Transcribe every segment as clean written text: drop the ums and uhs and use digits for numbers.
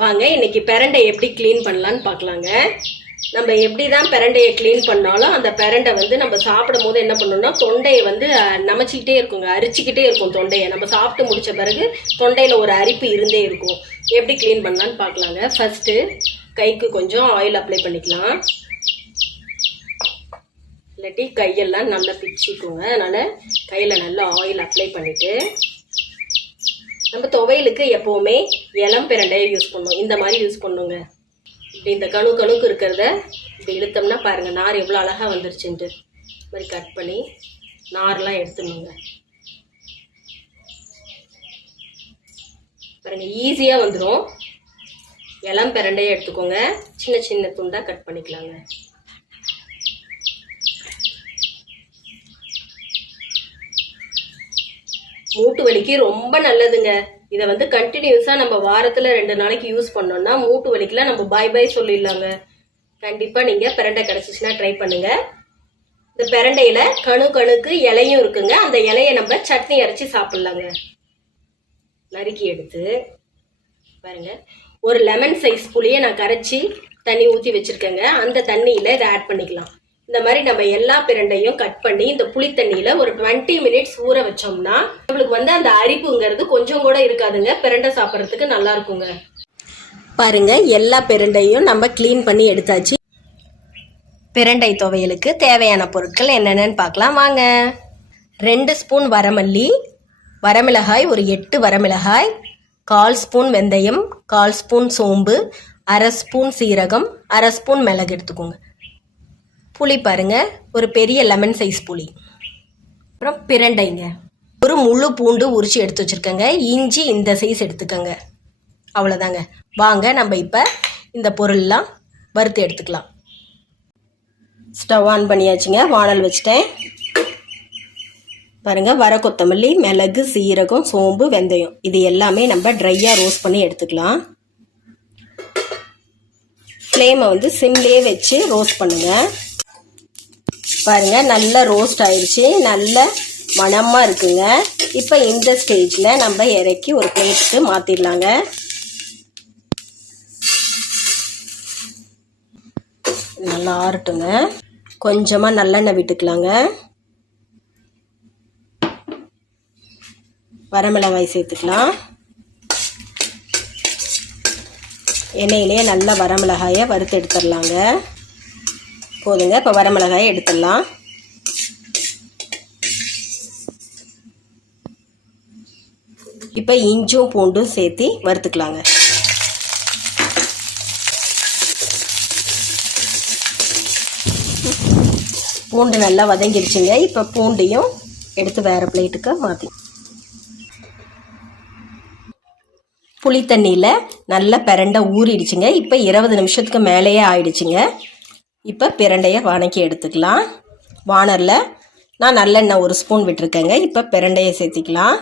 வாங்க இன்னைக்கு பிரண்டை எப்படி க்ளீன் பண்ணலான்னு பார்க்கலாங்க. நம்ம எப்படி தான் பிரண்டையை க்ளீன் பண்ணாலும் அந்த பிரண்டை வந்து நம்ம சாப்பிடும் போது என்ன பண்ணணும்னா தொண்டையை வந்து நமச்சிக்கிட்டே இருக்குங்க, அரிச்சிக்கிட்டே இருக்கும் தொண்டையை. நம்ம சாப்பிட்டு முடிச்ச பிறகு தொண்டையில் ஒரு அரிப்பு இருந்தே இருக்கும். எப்படி க்ளீன் பண்ணலான்னு பார்க்கலாங்க. ஃபர்ஸ்ட்டு கைக்கு கொஞ்சம் ஆயில் அப்ளை பண்ணிக்கலாம். இல்லாட்டி கையெல்லாம் நல்லா பிச்சிக்குங்க. அதனால் கையில் நல்லா ஆயில் அப்ளை பண்ணிவிட்டு நம்ம துவையலுக்கு எப்போவுமே இளம் பிரண்டையை யூஸ் பண்ணுவோம். இந்த மாதிரி யூஸ் பண்ணுங்க. இப்படி இந்த கணுக்கு இருக்கிறத இப்படி இழுத்தோம்னா பாருங்கள் நார் எவ்வளோ அழகாக வந்துருச்சுன்ட்டு. இது மாதிரி கட் பண்ணி நார்லாம் எடுத்துடணுங்க. பாருங்கள் ஈஸியாக வந்துடும். இளம் பிரண்டையை எடுத்துக்கோங்க. சின்ன சின்ன துண்டாக கட் பண்ணிக்கலாங்க. மூட்டு வலிக்கு ரொம்ப நல்லதுங்க. இதை வந்து கண்டினியூஸாக நம்ம வாரத்தில் 2 நாளைக்கு யூஸ் பண்ணோம்னா மூட்டு வலிக்கெலாம் நம்ம பாய் சொல்லிடலாங்க. கண்டிப்பாக நீங்கள் பிரண்டை கிடச்சிச்சின்னா ட்ரை பண்ணுங்கள். இந்த பிரண்டையில் கணுக்கு இலையும் இருக்குங்க. அந்த இலையை நம்ம சட்னி அரைச்சி சாப்பிட்லாங்க. நறுக்கி எடுத்து பாருங்க, ஒரு லெமன் சைஸ் புளியை நான் கரைச்சி தண்ணி ஊற்றி வச்சுருக்கேங்க. அந்த தண்ணியில் இதை ஆட் பண்ணிக்கலாம். இந்த மாதிரி நம்ம எல்லா பிரண்டையும் கட் பண்ணி இந்த புளி தண்ணியில ஒரு 20 மினிட்ஸ் ஊற வச்சோம்னா நம்மளுக்கு வந்து அந்த அரிப்புங்கிறது கொஞ்சம் கூட இருக்காதுங்க. பிரண்டை சாப்பிட்றதுக்கு நல்லா இருக்குங்க. பாருங்க எல்லா பிரண்டையும் நம்ம க்ளீன் பண்ணி எடுத்தாச்சு. பிரண்டை துவையலுக்கு தேவையான பொருட்கள் என்னென்னு பார்க்கலாம் வாங்க. 2 ஸ்பூன் வரமல்லி, வரமிளகாய் ஒரு 8 வரமிளகாய், 1/4 ஸ்பூன் வெந்தயம், 1/4 ஸ்பூன் சோம்பு, 1/2 ஸ்பூன் சீரகம், 1/2 ஸ்பூன் மிளகு எடுத்துக்கோங்க. புளி பாருங்க, ஒரு பெரிய லெமன் சைஸ் புளி. அப்புறம் பிரண்டைங்க, ஒரு முழு பூண்டு உரிச்சு எடுத்து வச்சுருக்கேங்க. இஞ்சி இந்த சைஸ் எடுத்துக்கோங்க. அவ்வளோதாங்க. வாங்க நம்ம இப்போ இந்த பொருள்லாம் வறுத்து எடுத்துக்கலாம். ஸ்டவ் ஆன் பண்ணியாச்சுங்க. வானல் வச்சுட்டேன். பாருங்கள், வர கொத்தமல்லி, மிளகு, சீரகம், சோம்பு, வெந்தயம் இது எல்லாமே நம்ம ட்ரையாக ரோஸ்ட் பண்ணி எடுத்துக்கலாம். ஃப்ளேமை வந்து சிம்லேயே வச்சு ரோஸ்ட் பண்ணுங்கள். பாருங்கள் நல்லா ரோஸ்ட் ஆயிடுச்சு, நல்ல மணமாக இருக்குங்க. இப்போ இந்த ஸ்டேஜில் நம்ம இறக்கி ஒரு பிளேட்டுக்கு மாற்றிடலாங்க. நல்லா ஆறட்டுங்க. கொஞ்சமாக நல்லெண்ணெய் விட்டுக்கலாங்க. வரமிளகாய் சேர்த்துக்கலாம். எண்ணெயிலே நல்லா வரமிளகாயை வறுத்து எடுத்துடலாங்க. போதுங்க. இப்போ வரமிளகாயை எடுத்துடலாம். இப்போ இஞ்சும் பூண்டும் சேர்த்து வறுத்துக்கலாங்க. பூண்டு நல்லா வதங்கிடுச்சுங்க. இப்போ பூண்டையும் எடுத்து வேறு பிளேட்டுக்கு மாற்றி புளி தண்ணியில் நல்லா பிரண்டை ஊறிடுச்சுங்க. இப்போ 20 நிமிஷத்துக்கு மேலேயே ஆயிடுச்சுங்க. இப்போ பிரண்டையை வதக்கி எடுத்துக்கலாம். வானலில் நான் நல்லெண்ணெய் 1 ஸ்பூன் விட்டுருக்கேங்க. இப்போ பிரண்டையை சேர்த்திக்கலாம்.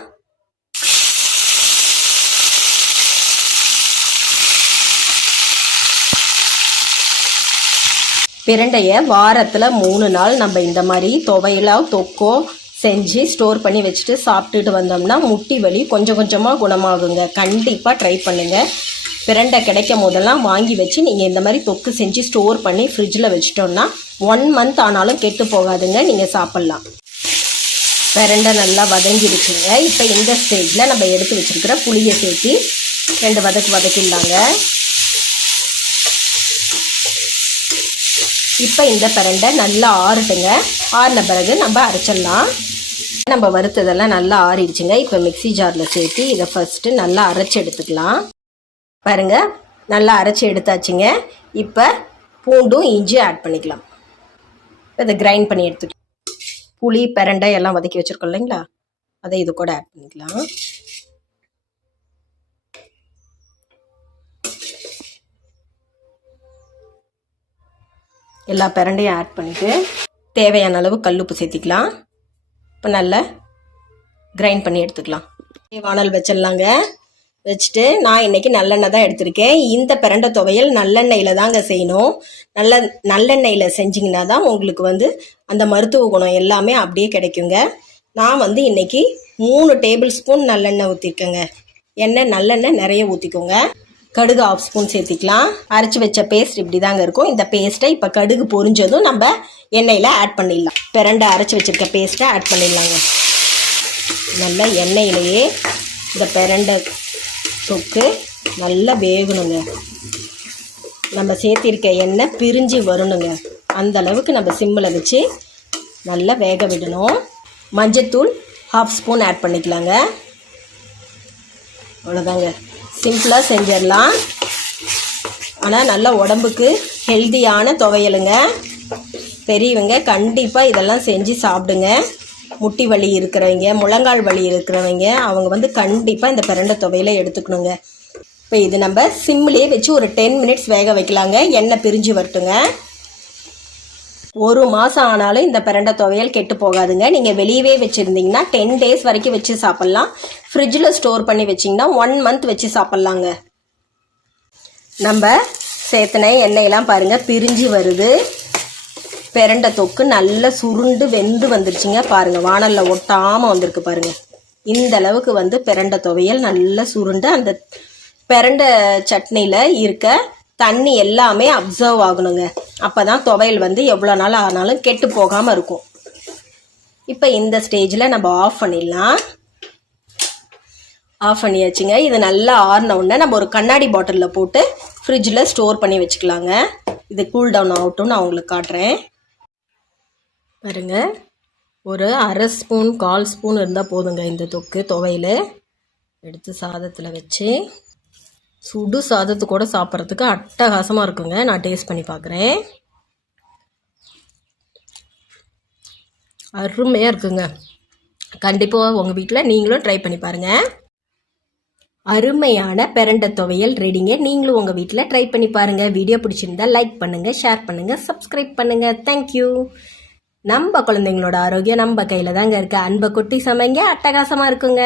பிரண்டையை வாரத்தில் 3 நாள் நம்ம இந்த மாதிரி துவையலோ தொக்கோ செஞ்சு ஸ்டோர் பண்ணி வச்சுட்டு சாப்பிட்டுட்டு வந்தோம்னா முட்டி வலி கொஞ்சம் கொஞ்சமாக குணமாகுங்க. கண்டிப்பாக ட்ரை பண்ணுங்கள். பிரண்டை கிடைக்கும் போதெல்லாம் வாங்கி வச்சு நீங்கள் இந்த மாதிரி தொக்கு செஞ்சு ஸ்டோர் பண்ணி ஃப்ரிட்ஜில் வச்சிட்டோம்னா 1 மந்த் ஆனாலும் கெட்டு போகாதுங்க. நீங்கள் சாப்பிட்லாம். பிரண்டை நல்லா வதங்கிடுச்சுங்க. இப்போ இந்த ஸ்டேஜில் நம்ம எடுத்து வச்சுருக்கிற புளியை சேர்த்து 2 வதக்கிடலாங்க. இப்போ இந்த பிரண்டை நல்லா ஆறட்டுங்க. ஆறின பிறகு நம்ம அரைச்சிடலாம். நம்ம வறுத்ததெல்லாம் நல்லா ஆறிடுச்சுங்க. இப்போ மிக்ஸி ஜாரில் சேர்த்து இதை ஃபஸ்ட்டு நல்லா அரைச்சி எடுத்துக்கலாம். பாருங்க நல்லா அரைச்சி எடுத்தாச்சுங்க. இப்போ பூண்டும் இஞ்சி ஆட் பண்ணிக்கலாம். இதை கிரைண்ட் பண்ணி எடுத்துக்கலாம். புளி பிரண்டை எல்லாம் வதக்கி வச்சுருக்கோம் இல்லைங்களா, அதை இது கூட ஆட் பண்ணிக்கலாம். எல்லா பிரண்டையும் ஆட் பண்ணிவிட்டு தேவையான அளவு கல்லுப்பு சேர்த்திக்கலாம். இப்போ நல்லா கிரைண்ட் பண்ணி எடுத்துக்கலாம். வானல் வச்சிடலாங்க. வச்சுட்டு நான் இன்றைக்கி நல்லெண்ணெய் தான் எடுத்திருக்கேன். இந்த பிரண்டை துவையல் நல்லெண்ணெயில் தாங்க செய்யணும். நல்லெண்ணெயில் செஞ்சிங்கன்னா தான் உங்களுக்கு வந்து அந்த மருத்துவ குணம் எல்லாமே அப்படியே கிடைக்குங்க. நான் வந்து இன்றைக்கி 3 டேபிள் ஸ்பூன் நல்லெண்ணெய் ஊற்றிருக்கேங்க. நல்லெண்ணெய் நிறைய ஊற்றிக்கோங்க. கடுகு 1/2 ஸ்பூன் சேர்த்திக்கலாம். அரைச்சி வச்ச பேஸ்ட் இப்படி தாங்க இருக்கும். இந்த பேஸ்ட்டை இப்போ கடுகு பொரிஞ்சதும் நம்ம எண்ணெயில் ஆட் பண்ணிடலாம். பிரண்டை அரைச்சி வச்சுருக்க பேஸ்ட்டை ஆட் பண்ணிடலாங்க. நல்லா எண்ணெயிலேயே இந்த பிரண்டை தொக்கு நல்லா வேகணுங்க. நம்ம சேர்த்திருக்க எண்ணெய் பிரிஞ்சு வரணுங்க. அந்த அளவுக்கு நம்ம சிம்மில் வச்சு நல்லா வேக விடணும். மஞ்சத்தூள் 1/2 ஸ்பூன் ஆட் பண்ணிக்கலாங்க. அவ்வளோதாங்க, சிம்பிளாக செஞ்சிடலாம். ஆனால் நல்ல உடம்புக்கு ஹெல்தியான துவையலுங்க. பெரியவங்க கண்டிப்பாக இதெல்லாம் செஞ்சு சாப்பிடுங்க. முட்டி வலி இருக்கிறவங்க, முழங்கால் வலி இருக்கிறவங்க அவங்க கண்டிப்பாக இந்த பிரண்டை துவையலை எடுத்துக்கணுங்க. இப்போ இது நம்ம சிம்லேயே வச்சு ஒரு 10 மினிட்ஸ் வேக வைக்கலாங்க. எண்ணெய் பிரிஞ்சு வரட்டுங்க. 1 மாதம் ஆனாலும் இந்த பிரண்டை துவையல் கெட்டு போகாதுங்க. நீங்கள் வெளியவே வச்சுருந்தீங்கன்னா 10 டேஸ் வரைக்கும் வச்சு சாப்பிட்லாம். ஃப்ரிட்ஜில் ஸ்டோர் பண்ணி வச்சிங்கன்னா 1 மந்த் வச்சு சாப்பிட்லாங்க. நம்ம சேர்த்துன எண்ணெயெல்லாம் பாருங்கள் பிரிஞ்சு வருது. பிரண்டை தொக்கு நல்லா சுருண்டு வெந்து வந்துருச்சுங்க. பாருங்கள், வானலில் ஒட்டாமல் வந்திருக்கு பாருங்கள். இந்த அளவுக்கு பிரண்டை துவையல் நல்லா சுருண்டு அந்த பிரண்டை சட்னியில் இருக்க தண்ணி எல்லாமே அப்சர்வ் ஆகணுங்க. அப்போ தான் துவையல் எவ்வளோ நாள் ஆனாலும் கெட்டு போகாமல் இருக்கும். இப்போ இந்த ஸ்டேஜில் நம்ம ஆஃப் பண்ணிடலாம். ஆஃப் பண்ணியாச்சுங்க. இது நல்லா ஆறின உடனே நம்ம ஒரு கண்ணாடி பாட்டிலில் போட்டு ஃப்ரிட்ஜில் ஸ்டோர் பண்ணி வச்சுக்கலாங்க. இது கூல் டவுன் ஆகட்டும்னு நான் உங்களுக்கு காட்டுறேன். பாருங்க, ஒரு 1/2 ஸ்பூன் 1/4 ஸ்பூன் இருந்தால் போதுங்க. இந்த தொக்கு துவையல் எடுத்து சாதத்தில் வச்சு சுடு சாதத்து கூட சாப்பிட்றதுக்கு அட்டகாசமாக இருக்குங்க. நான் டேஸ்ட் பண்ணி பார்க்குறேன். அருமையாக இருக்குங்க. கண்டிப்பாக உங்கள் வீட்டில் நீங்களும் ட்ரை பண்ணி பாருங்கள். அருமையான பிரண்டை துவையல் ரெடிங்க. நீங்களும் உங்கள் வீட்டில் ட்ரை பண்ணி பாருங்கள். வீடியோ பிடிச்சிருந்தா லைக் பண்ணுங்கள், ஷேர் பண்ணுங்கள், சப்ஸ்கிரைப் பண்ணுங்கள். தேங்க்யூ. நம்ம குழந்தைங்களோட ஆரோக்கியம் நம்ம கையில் தாங்க இருக்குது. அன்பை கொட்டி சமைங்க, அட்டகாசமாக இருக்குங்க.